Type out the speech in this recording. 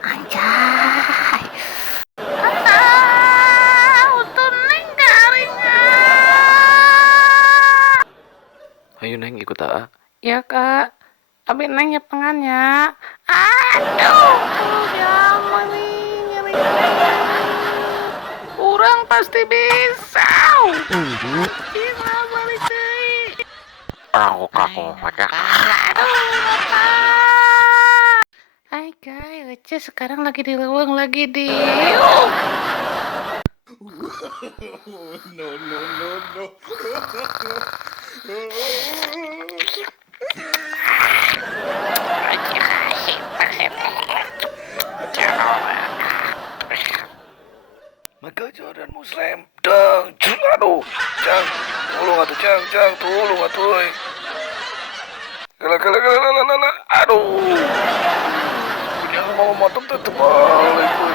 Anjay. Atau tuning garingan. Ayo Neng ikut Aa. Ya kak, tapi neng ya pengannya. Aduh, jangan nih, nyeri. Kurang pasti bisa. Gila balik deh. Aku aja. Hai guys, Ece sekarang lagi di leweng lagi di. Michael Jordan Muslim. Dang, aduh, Cang, tolong atuh Cang, tolong atuh. Gala, aduh. Yang mau motong tetep balik.